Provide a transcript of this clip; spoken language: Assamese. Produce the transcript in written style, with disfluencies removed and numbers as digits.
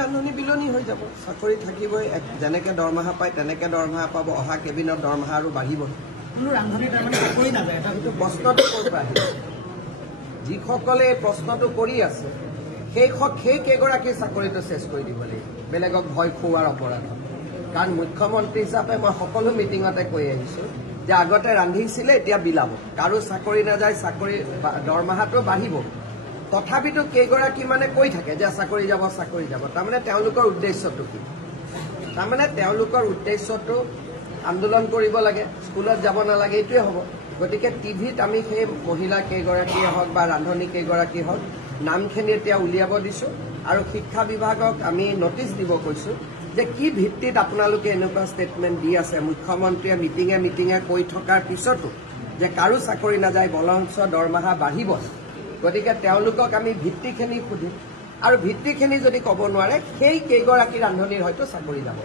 ৰান্ধনি বিলনি হৈ যাব চাকৰি থাকিবই যেনেকে দৰমহা পায় তেনেকে দৰমহা পাব অহা কেবিনত দৰমহা আৰু বাঢ়িব প্ৰশ্নটো ক'ৰ পৰা আহিব যিসকলে এই প্ৰশ্নটো কৰি আছে সেই কেইগৰাকী চাকৰিটো চেছ কৰি দিব লাগিব বেলেগক ভয় খুওৱাৰ অপৰাধ কাৰণ মুখ্যমন্ত্ৰী হিচাপে মই সকলো মিটিঙতে কৈ আহিছো যে আগতে ৰান্ধিছিলে এতিয়া বিলাব কাৰো চাকৰি নাযায় চাকৰি দৰমহাটো বাঢ়িব তথাপিতো কেইগৰাকী মানে কৈ থাকে যে চাকৰি যাব তাৰমানে তেওঁলোকৰ উদ্দেশ্যটো কি তাৰমানে তেওঁলোকৰ উদ্দেশ্যটো আন্দোলন কৰিব লাগে স্কুলত যাব নালাগে এইটোৱে হ'ব গতিকে টিভিত আমি সেই মহিলা কেইগৰাকীয়ে হওক বা ৰান্ধনি কেইগৰাকী হওক নামখিনি এতিয়া উলিয়াব দিছো আৰু শিক্ষা বিভাগক আমি নটিচ দিব কৈছো যে কি ভিত্তিত আপোনালোকে এনেকুৱা ষ্টেটমেণ্ট দি আছে মুখ্যমন্ত্ৰীয়ে মিটিঙে কৈ থকাৰ পিছতো যে কাৰো চাকৰি নাযায় বৰঞ্চ দৰমহা বাঢ়িব গতিকে তেওঁলোকক আমি ভিত্তিখিনি সুধিম আৰু ভিত্তিখিনি যদি ক'ব নোৱাৰে সেই কেইগৰাকী ৰান্ধনিৰ হয়তো চাকৰি যাব